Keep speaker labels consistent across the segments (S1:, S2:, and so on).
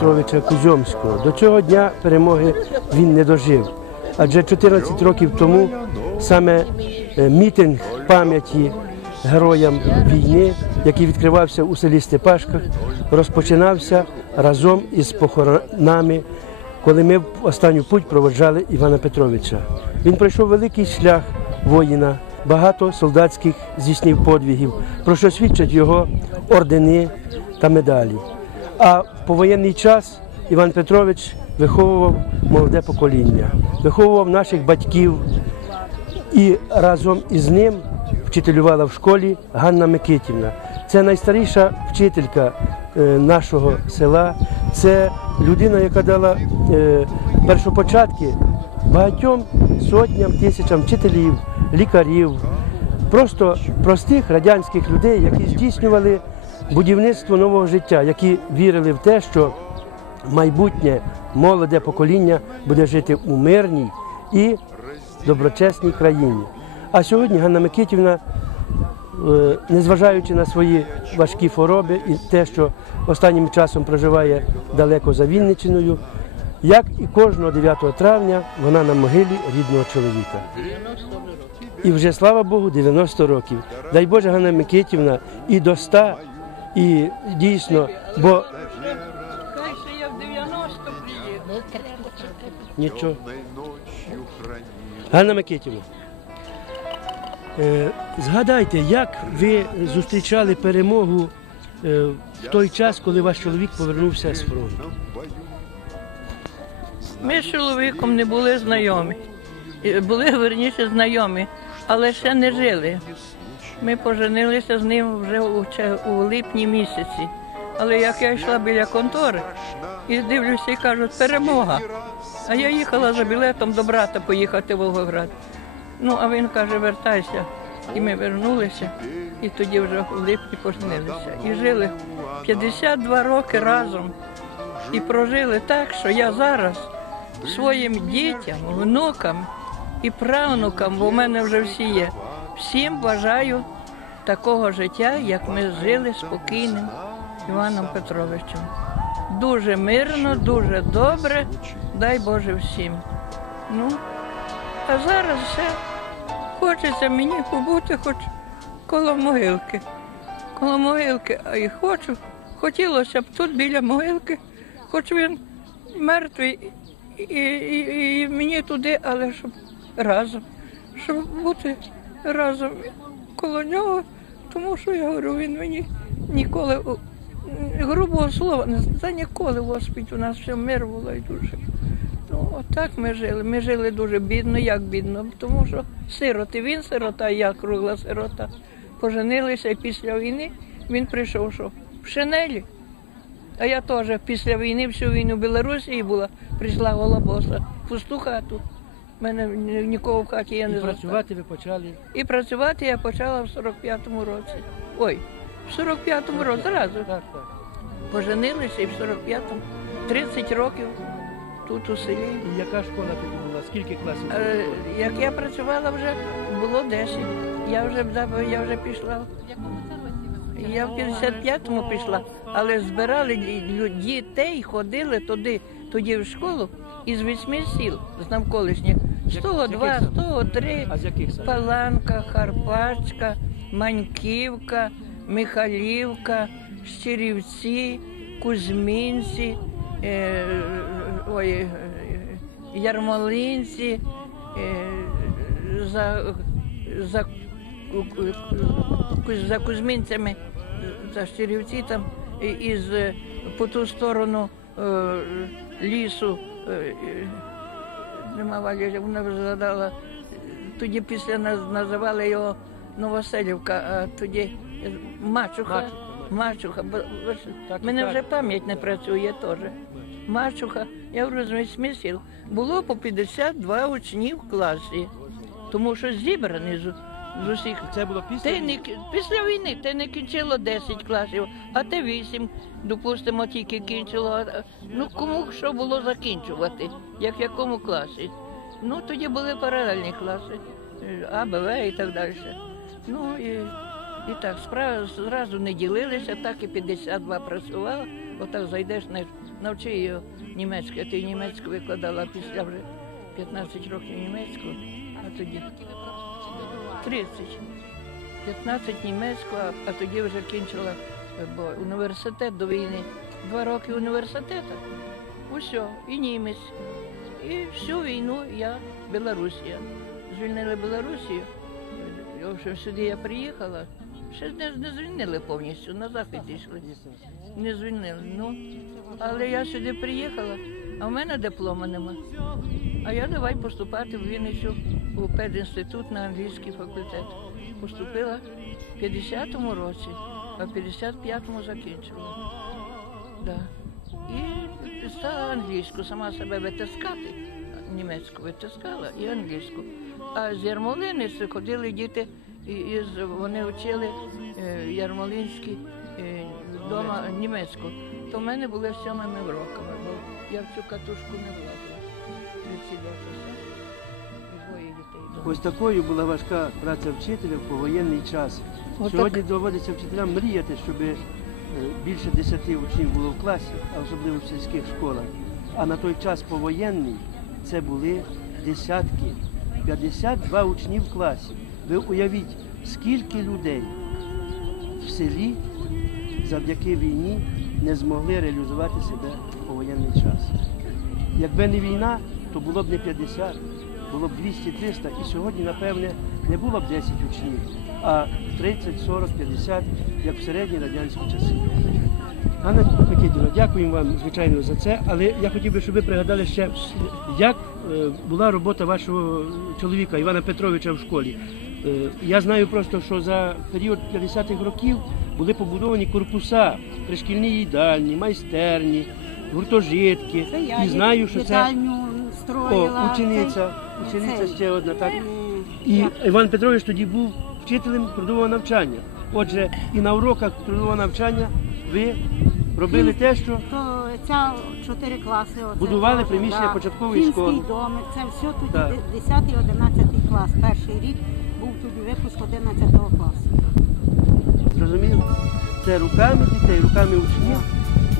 S1: Петровича Кузьомського. До цього дня перемоги він не дожив. Адже 14 років тому саме е, мітинг пам'яті героям війни, який відкривався у селі Степашках, розпочинався разом із похоронами, коли ми в останню путь проводжали Івана Петровича. Він пройшов великий шлях воїна, багато солдатських здійснив подвигів, про що свідчать його ордени та медалі. А в повоєнний час Іван Петрович виховував молоде покоління, виховував наших батьків, і разом із ним вчителювала в школі Ганна Микитівна. Це найстаріша вчителька е, нашого села. Це людина, яка дала е, першопочатки багатьом сотням, тисячам вчителів, лікарів, просто простих радянських людей, які здійснювали будівництво нового життя, які вірили в те, що майбутнє молоде покоління буде жити у мирній і доброчесній країні. А сьогодні Ганна Микитівна, е, незважаючи на свої важкі хвороби і те, що останнім часом проживає далеко за Вінничиною, як і кожного 9 травня, вона на могилі рідного чоловіка. І вже слава Богу, 90 років. Дай Боже, Ганна Микитівна і до 100, і дійсно, бо
S2: Хай ще я в 90 приїду.
S1: нічого. Ганна Микитівна, е, згадайте, як ви зустрічали перемогу е, в той час, коли ваш чоловік повернувся з фронту?
S2: Ми з чоловіком не були знайомі. І Були верніше знайомі, але ще не жили. Ми поженилися з ним вже у, липні місяці. Але як я йшла біля контори і дивлюся і кажуть, перемога. А я їхала за білетом до брата поїхати в Волгоград. Ну, а він каже, вертайся. І ми вернулися, і тоді вже в липні поженилися. І жили 52 роки разом. І прожили так, що я зараз своїм дітям, внукам і правнукам, бо в мене вже всі є, всім бажаю такого життя, як ми жили спокійним Іваном Петровичем. Дуже мирно, дуже добре, дай Боже всім. Ну, а зараз ще хочеться мені побути хоч коло могилки. Коло могилки, а і хочу. Хотілося б тут біля могилки, хоч він мертвий, і, і, і мені туди, але щоб разом, щоб бути разом коло нього, тому що я говорю, він мені ніколи грубого слова не з- та ніколи, Господь, у нас все мир було і дуже. Ну, отак ми жили. Ми жили дуже бідно, як бідно, тому що сироти, він сирота, я кругла сирота. Поженилися і після війни він прийшов що? В шинелі. А я теж після війни, всю війну в Білорусі була, прийшла голобоса, пусту хату. У мене ні- нікого в хаті я
S1: І
S2: не застала.
S1: працювати ви почали.
S2: І працювати я почала в 45-му році. Ой, в 45-му році зразу.
S1: Так, так.
S2: Поженилися і в 45-му 30 років тут у селі.
S1: І яка школа тоді була? Скільки класів?
S2: Е, Як я працювала вже, було 10. Я вже, я вже пішла. Я в 55-му пішла, але збирали лю- дітей, ходили туди, тоді в школу із восьми сіл з навколишніх. 102, 103,
S1: А з яких саме?
S2: Паланка, Харпачка, Маньківка, Михалівка, Щирівці, Кузьмінці, е, ой, Ярмолинці, е, за, за, за Кузьмінцями, за Щирівці там із по ту сторону е, лісу. е, е, Нема вона вже згадала. Тоді після нас називали його Новоселівка, а тоді е, Мачуха.
S1: Мачуха,
S2: бо-
S1: так,
S2: мене Так
S1: вже
S2: пам'ять не працює теж. Мачуха, я розумію, смісів. Було по 52 учні в класі, тому що зібрані з, усіх.
S1: Це було після?
S2: Ти не, ки- після війни ти не кінчило 10 класів, а ти 8, допустимо, тільки кінчило. А- Ну кому що було закінчувати, як в якому класі. Ну тоді були паралельні класи, е, А, Б, В і так далі. Ну і І так, справа зразу не ділилися, так і 52 працювала. Отак зайдеш, навчи його німецьку, а ти німецьку викладала після вже 15 років німецьку, а тоді 30. 15 німецького, а, тоді вже кінчила е, бо університет до війни. Два роки університету. Усе, і німець. І всю війну я Білорусія. Звільнили Білорусію. Е, в общем, сюди я приїхала. Ще не, не звільнили повністю, на захід йшли. Не звільнили. Ну, але я сюди приїхала, а в мене диплома нема. А я давай поступати в Вінницю у педінститут на англійський факультет. Поступила в 50-му році, а в 55-му закінчила. Да. І стала англійську, сама себе витискати. Німецьку витискала і англійську. А з Ярмолини ходили діти, і, із, вони вчили е, ярмолинські е, вдома німецьку. То в мене були сьомими роками, бо я в цю катушку не влазила. 30 років. І двоє дітей. вдома.
S1: Ось такою була важка праця вчителя в повоєнний час. Сьогодні доводиться вчителям мріяти, щоб е, більше 10 учнів було в класі, а особливо в сільських школах. А на той час повоєнний це були десятки, 52 учні в класі. Ви уявіть, скільки людей в селі завдяки війні не змогли реалізувати себе в повоєнний час. Якби не війна, то було б не 50, було б 200-300, і сьогодні, напевне, не було б 10 учнів, а 30, 40, 50, як в середні радянські часи. Ганна Микитівна, дякуємо вам, звичайно, за це, але я хотів би, щоб ви пригадали ще, як е, була робота вашого чоловіка Івана Петровича в школі. Е, Я знаю просто, що за період 50-х років були побудовані корпуса, пришкільні їдальні, майстерні, гуртожитки.
S3: Це я
S1: І знаю, що це О, учениця, учениця ще одна, так? І Іван Петрович тоді був вчителем трудового навчання. Отже, і на уроках трудового навчання ви робили те, що
S3: То ця чотири класи. Оце,
S1: Будували приміщення початкової
S3: Фінський
S1: школи.
S3: домик, це все тоді 10-11 клас. Перший рік був тоді випуск 11 класу.
S1: зрозумів, це руками дітей, руками учнів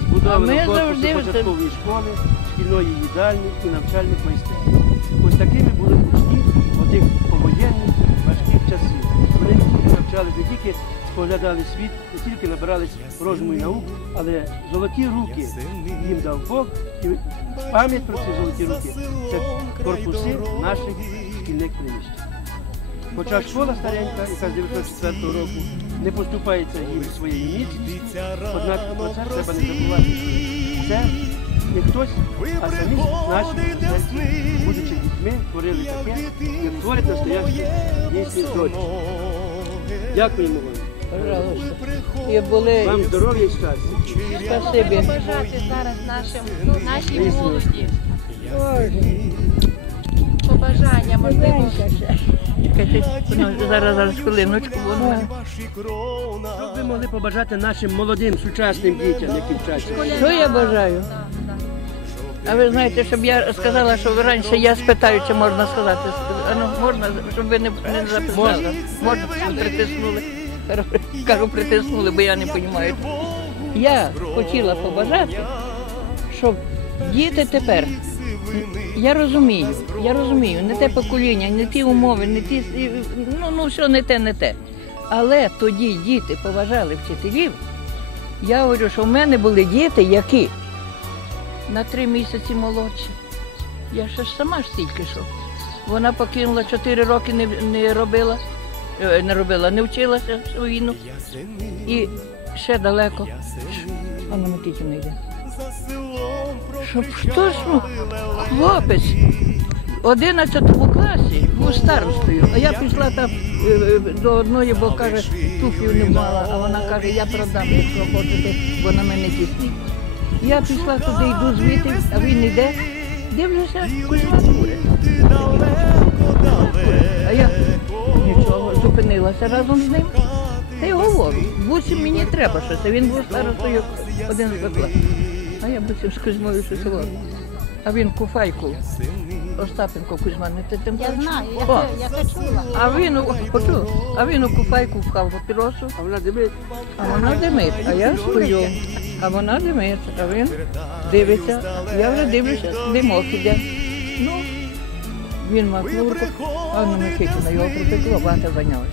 S1: збудовано
S2: ми
S1: корпуси початкової школи, шкільної їдальні і навчальних майстерень. Ось такими були учні отих повоєнних важких часів. Вони не тільки навчали, не тільки споглядали світ, не тільки набирались розуму і наук, але золоті руки їм дав Бог. І пам'ять про ці золоті руки це корпуси наших шкільних приміщень. Хоча школа старенька, яка з 94 року не поступається їм своєю міцністю, однак про це треба не забувати. Це не хтось, а самі наші студенти, будучи дітьми, творили таке, як творять настоящі дійсні долі. Дякуємо вам.
S2: Пожалуйста. І були
S1: Вам здоров'я і щастя.
S2: спасибі.
S4: побажати зараз нашим нашій молоді. Побажання, можливо,
S2: Чекайте, ну, зараз, зараз хвилиночку. Воно.
S1: Що ви могли побажати нашим молодим сучасним дітям, які вчаться?
S2: Що я бажаю? А ви знаєте, щоб я сказала, що раніше я спитаю, чи можна сказати. А ну, можна, щоб ви не, не записали. Можна, щоб притиснули. Кажу, Кажу, притиснули, бо я не розумію. Я хотіла побажати, щоб діти тепер, я розумію, я розумію, не те покоління, не ті умови, не ті, ну, ну все не те, не те. Але тоді діти поважали вчителів. Я говорю, що в мене були діти, які на три місяці молодші. Я ще ж сама ж стільки що. Вона покинула чотири роки, не, не робила, е, не робила, не вчилася всю війну. І ще далеко. А на Микитівна йде. Щоб хто ж ну, хлопець в 11 класі був старостою, а я пішла там е, е, до одної, бо каже, туфлів не мала, а вона каже, я продам, якщо хочете, бо на мене тісний. Я пішла туди, йду звідти, а він йде, дивлюся, Кузьма. А я нічого, зупинилася разом з ним. Та й говорю, буцім мені треба щось. Він був старостою один заклад. А я буцім з Кузьмою щось говорю. А він куфайку Остапенко Кузьма, не ти тим
S3: Я
S2: бачиш?
S3: знаю, я
S2: О,
S3: це, я це чула.
S2: А він, у- почув, а він у куфайку впхав папіросу,
S1: А вона дивить,
S2: а вона димить, а я стою, а вона димить, а він дивиться, я вже дивлюся, димок іде. Ну, він махнув, руку, Анна Микитівна його припекла, вата зайнялася.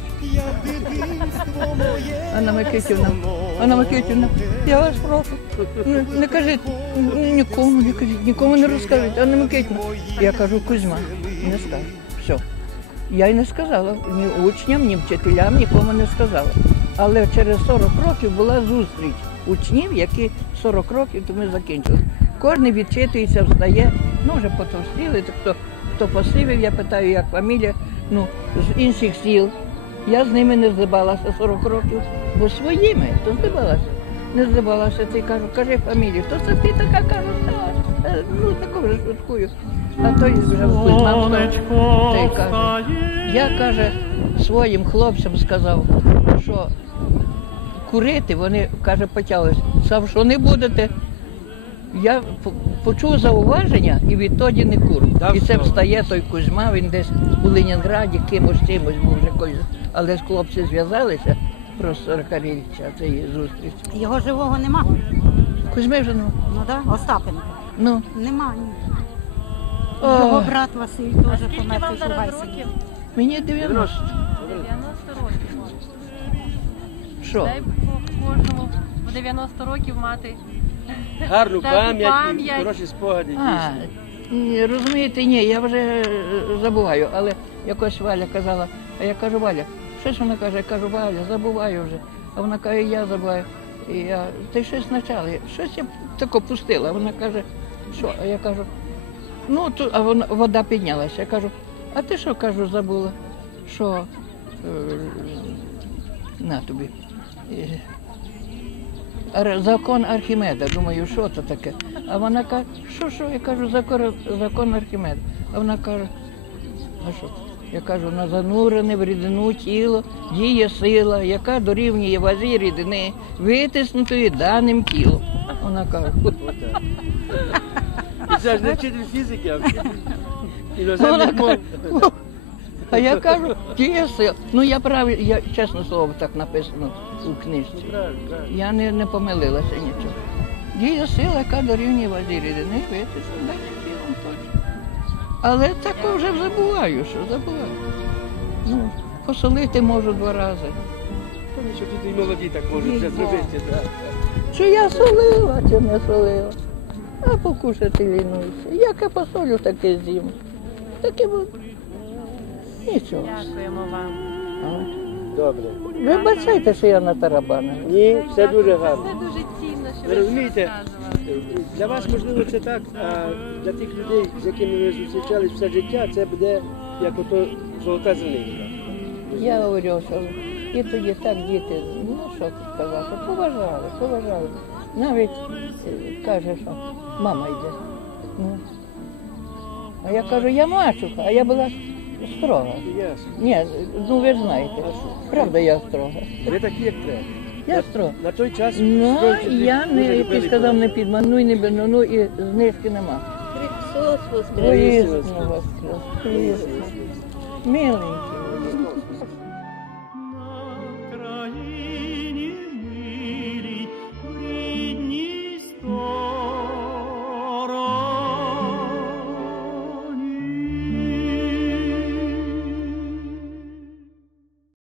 S2: Анна Микитівна, Анна Микитівна, я вас прошу, не, не кажіть нікому, не кажіть, нікому не розкажіть. Анна Микитівна, я кажу, Кузьма, не скажу. Все. Я й не сказала ні учням, ні вчителям, нікому не сказала. Але через 40 років була зустріч учнів, які 40 років то ми закінчили. Кожен відчитується, встає, ну вже потовстіли, то хто, хто посивів, я питаю, як фамілія, ну, з інших сіл. Я з ними не здибалася 40 років, бо своїми, то здибалася. Не здибалася, ти кажу, кажи фамілію. То це ти така кажу, «Та, е, ну таку вже швидкую. А той вже в Кузьма встав, каже, я каже своїм хлопцям сказав, що курити, вони каже, потягли. Сам що не будете. Я почув зауваження і відтоді не курю. І це встає той Кузьма, він десь у Ленінграді кимось чимось був вже колись. Але ж хлопці зв'язалися про 40-річчя цієї зустрічі.
S3: Його живого нема.
S2: Кузьми вже ну.
S3: Ну да, Остапенко.
S2: ну.
S3: Нема. ні.
S2: Ой,
S3: Його брат Василь теж помер
S4: зараз років?
S2: мені 90.
S4: 90 років.
S2: Що?
S4: Дай Бог кожному в 90 років мати.
S1: гарну
S4: Таку
S1: пам'ять, і
S4: пам'ять.
S1: хороші спогади.
S2: А, ні, розумієте, ні, я вже е, забуваю, але якось Валя казала, а я кажу, Валя, що ж вона каже, я кажу, Валя, забуваю вже. А вона каже, я забуваю. І я, ти щось почала, щось я тако пустила. Вона каже, що? А я кажу, ну то, а вона, вода піднялася. Я кажу, а ти що кажу, забула? Що е, на тобі. Закон Архімеда. Думаю, що це таке? А вона каже, що, що? Я кажу, закон, Архімеда. А вона каже, а що? Я кажу, на занурене в рідину тіло діє сила, яка дорівнює вазі рідини, витиснутої даним тілом. Вона каже,
S1: це ж не вчитель фізики, а вчитель іноземних мов.
S2: а я кажу, діє сила. Ну я правильно, я чесне слово так написано у книжці. Я не, не помилилася нічого. Діє сила, яка дорівнює вазі рідини, витисну даним тілом точно. Але тако вже забуваю, що забуваю. Ну, посолити можу два рази.
S1: Тому що тут і молоді так можуть це зробити. так.
S2: Чи я солила, чи не солила. А покушати лінуюся. Як я посолю, таке з'їм. Таке буде. Нічого.
S4: Дякуємо вам.
S1: Добре.
S2: Вибачайте, що я на тарабанах.
S1: Ні, все дуже гарно. Ви розумієте, для вас можливо це так, а для тих людей, з якими ви зустрічались все життя, це буде як ото золота зеленка.
S2: Я говорю, що і тоді так діти, ну що тут казати, поважали, поважали. Навіть е, каже, що мама йде. Ну. А я кажу, я мачуха, а я була строга. Ні, ну ви ж знаєте, правда, я строга.
S1: Ви такі, як треба.
S2: Я строга.
S1: На той час
S2: Ну, я не, ти сказав, не підмануй, не бенуну і знижки нема.
S3: Христос
S2: воскрес. Воістину. Миленький.